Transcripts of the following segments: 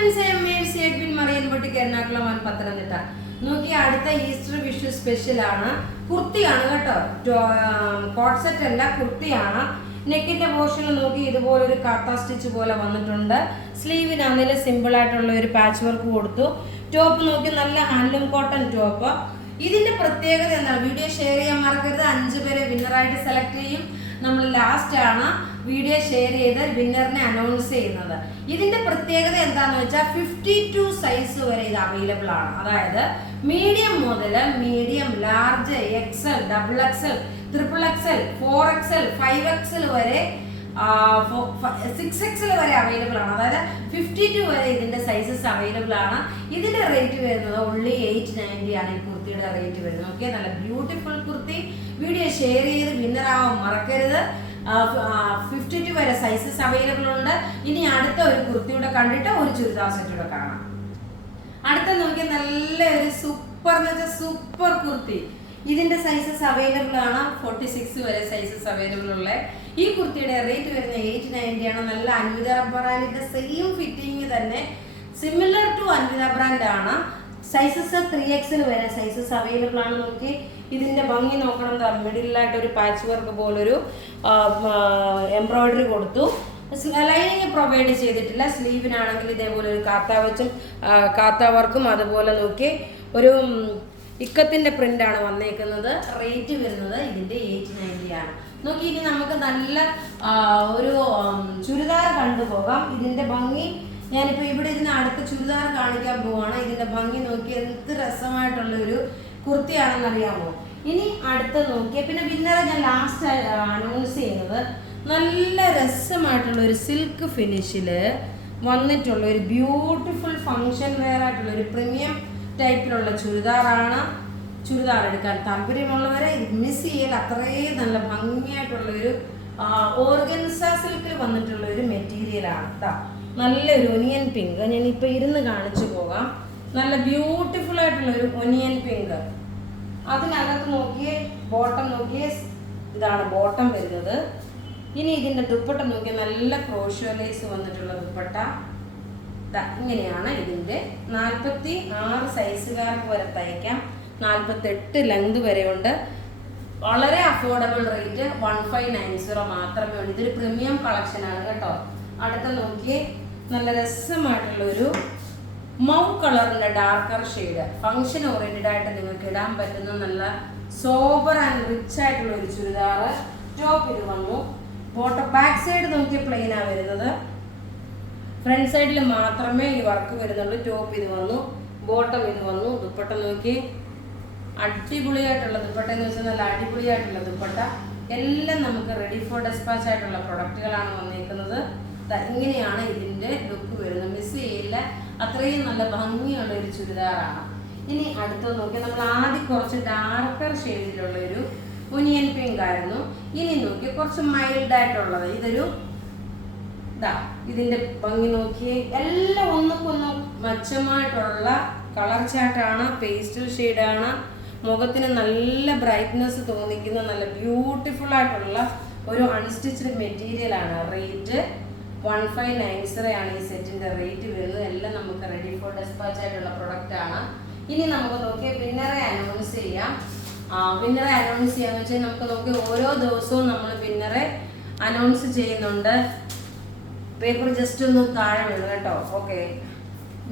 Friends, I am Mercy Edwin മറിയൻപൊട്ടിക്ക് Ernakulam and Pathanamthitta. നോക്കി, അടുത്ത ഈസ്റ്റർ വിഷു സ്പെഷ്യൽ ആണ്. കുർത്തിയാണ് കേട്ടോ, കോട്ട് സെറ്റ് അല്ല, കുർത്തിയാണ്. നെക്കിന്റെ പോർഷൻ നോക്കി ഇതുപോലെ ഒരു കാത്ത സ്റ്റിച്ച് പോലെ വന്നിട്ടുണ്ട്. സ്ലീവിനാണെങ്കിലും സിമ്പിൾ ആയിട്ടുള്ള ഒരു പാച്ച് വർക്ക് കൊടുത്തു. ടോപ്പ് നോക്കി നല്ല ഹാൻഡ്ലൂം കോട്ടൺ ടോപ്പ്. ഇതിന്റെ പ്രത്യേകത എന്താണ്? വീഡിയോ ഷെയർ ചെയ്യാൻ മറക്കരുത്. 5 പേരെ വിന്നറായിട്ട് സെലക്ട് ചെയ്യും. നമ്മൾ ലാസ്റ്റ് ആണ് വീഡിയോ ഷെയർ ചെയ്ത് വിന്നറിനെ അനൗൺസ് ചെയ്യുന്നത്. ഇതിന്റെ പ്രത്യേകത എന്താന്ന് വെച്ചാൽ 52 സൈസ് വരെ ഇത് അവൈലബിൾ ആണ്. അതായത് മീഡിയം മുതൽ medium, large, XL, double XL, triple XL, 4XL, 5XL വരെ, 6XL വരെ അവൈലബിൾ ആണ്. അതായത് 52 വരെ ഇതിന്റെ സൈസസ് അവൈലബിൾ ആണ്. ഇതിന്റെ റേറ്റ് വരുന്നത് ഓൺലി 890 ആണ് ഈ കുർത്തിയുടെ റേറ്റ് വരുന്നത്. ഓക്കെ, നല്ല ബ്യൂട്ടിഫുൾ കുർത്തി. വീഡിയോ ഷെയർ ചെയ്ത് വിന്നർ ആവാൻ മറക്കരുത്. 52 വരെ സൈസസ് അവൈലബിൾ ഉണ്ട്. ഇനി അടുത്ത ഒരു കുർത്തിയുടെ കണ്ടിട്ട് ഒരു ചുരിദാർ സെറ്റൂടെ കാണാം. അടുത്ത നോക്കിയാൽ നല്ല ഒരു സൂപ്പർ കുർത്തി. ഇതിന്റെ സൈസസ് അവൈലബിൾ ആണ്. 46 വരെ സൈസസ് അവൈലബിൾ ഉള്ള ഈ കുർത്തിയുടെ റേറ്റ് വരുന്നത് 890 ആണ്. നല്ല അൻവിത ബ്രാൻഡിന്റെ സെയിം ഫിറ്റിംഗ് തന്നെ, സിമിലർ ടു അൻവിത ബ്രാൻഡ് ആണ്. സൈസസ് 3XL വരെ സൈസസ് അവൈലബിൾ ആണ്. നോക്കി, ഇതിന്റെ ഭംഗി നോക്കണം. മിഡിലായിട്ട് ഒരു പാച്ച് വർക്ക് പോലൊരു എംബ്രോയിഡറി കൊടുത്തു. ലൈനിങ് പ്രൊവൈഡ് ചെയ്തിട്ടില്ല. സ്ലീവിനാണെങ്കിൽ ഇതേപോലെ ഒരു കാത്ത വർക്കും അതുപോലെ നോക്കി ഒരു ഇക്കത്തിന്റെ പ്രിന്റ് ആണ് വന്നേക്കുന്നത്. റേറ്റ് വരുന്നത് ഇതിന്റെ 890 ആണ്. നോക്കി, ഇനി നമുക്ക് നല്ല ഒരു ചുരിദാർ കണ്ടുപോകാം. ഇതിന്റെ ഭംഗി ഞാനിപ്പോൾ ഇവിടെ ഇരുന്ന് അടുത്ത ചുരിദാർ കാണിക്കാൻ പോവാണ്. ഇതിന്റെ ഭംഗി നോക്കി എന്ത് രസമായിട്ടുള്ള ഒരു കുർത്തിയാണെന്ന് അറിയാമോ? ഇനി അടുത്ത് നോക്കിയാൽ പിന്നെ വിന്നറെ ഞാൻ ലാസ്റ്റ് അനൗൺസ് ചെയ്യുന്നത് നല്ല രസമായിട്ടുള്ള ഒരു സിൽക്ക് ഫിനിഷില് വന്നിട്ടുള്ള ഒരു ബ്യൂട്ടിഫുൾ ഫങ്ഷൻ വെയർ ആയിട്ടുള്ള ഒരു പ്രീമിയം ടൈപ്പിലുള്ള ചുരിദാറാണ്. ചുരിദാർ എടുക്കാൻ താല്പര്യമുള്ളവരെ മിസ് ചെയ്യൽ. അത്രയും നല്ല ഭംഗിയായിട്ടുള്ള ഒരു ഓർഗൻസ സിൽക്കിൽ വന്നിട്ടുള്ള ഒരു മെറ്റീരിയലാണ് കേട്ടോ. നല്ലൊരു ഒനിയൻ പിങ്ക് ഞാൻ ഇപ്പൊ ഇരുന്ന് കാണിച്ചു പോകാം. നല്ല ബ്യൂട്ടിഫുൾ ആയിട്ടുള്ള ഒരു ഒനിയൻ പിങ്ക്. അതിനകത്ത് നോക്കിയേ, ബോട്ടം നോക്കിയേ, ഇതാണ് ബോട്ടം വരുന്നത്. ഇനി ഇതിന്റെ ദുപ്പട്ട നോക്കിയാൽ നല്ല ക്രോഷ്യോ ലേസ് വന്നിട്ടുള്ള ദുപ്പട്ട. ഇങ്ങനെയാണ് ഇതിന്റെ. 46 സൈസുകാർക്ക് വരെ തയ്ക്കാം. 48 ലെങ്ത് വരെ ഉണ്ട്. വളരെ അഫോർഡബിൾ റേറ്റ് 1590 മാത്രമേ ഉള്ളൂ. ഇതൊരു പ്രീമിയം കളക്ഷൻ ആണ് കേട്ടോ. അടുത്ത നോക്കിയേ, നല്ല രസമായിട്ടുള്ള ഒരു മൗ കളറിന്റെ ഡാർക്കർ ഷെയ്ഡ്. ഫങ്ഷൻ ഓറിയന്റഡ് ആയിട്ട് നിങ്ങൾക്ക് ഇടാൻ പറ്റുന്ന നല്ല സോബർ ആൻഡ് റിച്ച് ആയിട്ടുള്ള ഒരു ചുരിദാർ. ടോപ്പ് ഇത് വന്നു. ബോട്ടം ബാക്ക് സൈഡ് നോക്കിയ പ്ലെയിനാ വരുന്നത്. ഫ്രണ്ട് സൈഡിൽ മാത്രമേ ഈ വർക്ക് വരുന്നുള്ളൂ. ടോപ്പ് ഇത് വന്നു, ബോട്ടം ഇത് വന്നു. ദുപ്പട്ട നോക്കി, അടിപൊളിയായിട്ടുള്ള ദുപ്പട്ട എന്ന് വെച്ചാൽ നല്ല അടിപൊളിയായിട്ടുള്ള ദുപ്പട്ട. എല്ലാം നമുക്ക് റെഡി ഫോർ ഡെസ്പാച്ച് ആയിട്ടുള്ള പ്രൊഡക്റ്റുകളാണ് വന്നിരിക്കുന്നത്. ഇങ്ങനെയാണ് ഇതിന്റെ ലുക്ക് വരുന്നത്. മിസ് ചെയ്യില്ല. അത്രയും നല്ല ഭംഗിയുള്ള ഒരു ചുരിദാറാണ്. ഇനി അടുത്തത് നോക്കി, നമ്മൾ ആദ്യം കുറച്ച് ഡാർക്കർ ഷെയ്ഡിലുള്ള ഒരു ഒനിയൻ പിങ്ക് ആയിരുന്നു. ഇനി നോക്കി കുറച്ച് മൈൽഡ് ആയിട്ടുള്ളത്. ഇതൊരു ഇതിന്റെ ഭംഗി നോക്കി, എല്ലാം ഒന്നുകൊന്നും മെച്ചമായിട്ടുള്ള കളർ ചാർട്ടാണ്. പേസ്റ്റൽ ഷെയ്ഡാണ്. മുഖത്തിന് നല്ല ബ്രൈറ്റ്നെസ് തോന്നിക്കുന്ന നല്ല ബ്യൂട്ടിഫുൾ ആയിട്ടുള്ള ഒരു അൺസ്റ്റിച്ച്ഡ് മെറ്റീരിയൽ ആണ്. റേറ്റ് 1590 ആണ് ഈ സെറ്റിന്റെ റേറ്റ് വരുന്നത്. എല്ലാം നമുക്ക് റെഡി ഫോർ ഡെസ്പാച്ച് ആയിട്ടുള്ള പ്രൊഡക്റ്റ് ആണ്. ഇനി നമുക്ക് നോക്കിയാൽ വിന്നറെ അനൗൺസ് ചെയ്യാം. വിന്നറെ അനൗൺസ് ചെയ്യാന്ന് വെച്ചാൽ നമുക്ക് നോക്കി ഓരോ ദിവസവും നമ്മൾ വിന്നറെ അനൗൺസ് ചെയ്യുന്നുണ്ട്. പേപ്പർ ജസ്റ്റ് ഒന്ന് താഴെ വീണു കേട്ടോ. ഓക്കെ,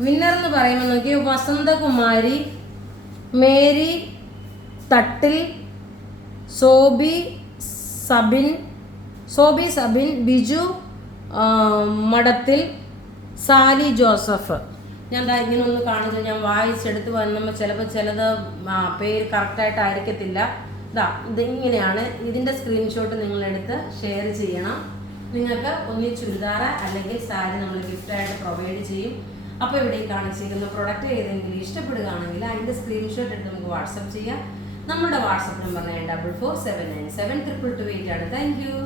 വിന്നർ എന്ന് പറയുമ്പോൾ നോക്കി, വസന്തകുമാരി, മേരി തട്ടിൽ, സോബി സബിൻ, ബിജു മഠത്തിൽ, സാലി ജോസഫ്. ഞാൻ ഇങ്ങനെ ഒന്ന് കാണിച്ചു. ഞാൻ വായിച്ചെടുത്ത് വന്നപ്പോൾ ചിലപ്പോൾ ചിലത് പേര് കറക്റ്റായിട്ടായിരിക്കത്തില്ല. ഇത് ഇങ്ങനെയാണ്. ഇതിൻ്റെ സ്ക്രീൻഷോട്ട് നിങ്ങളെടുത്ത് ഷെയർ ചെയ്യണം. നിങ്ങൾക്ക് ഒന്നി ചുരിദാർ അല്ലെങ്കിൽ സാരി നമ്മൾ ഗിഫ്റ്റായിട്ട് പ്രൊവൈഡ് ചെയ്യും. അപ്പോൾ ഇവിടെ കാണിച്ചിരിക്കുന്ന പ്രൊഡക്റ്റ് ഏതെങ്കിലും ഇഷ്ടപ്പെടുകയാണെങ്കിൽ അതിൻ്റെ സ്ക്രീൻഷോട്ട് എടുത്ത് നമുക്ക് വാട്സപ്പ് ചെയ്യാം. നമ്മുടെ വാട്സപ്പ് നമ്പർ 9447972228 ആണ്. Thank you.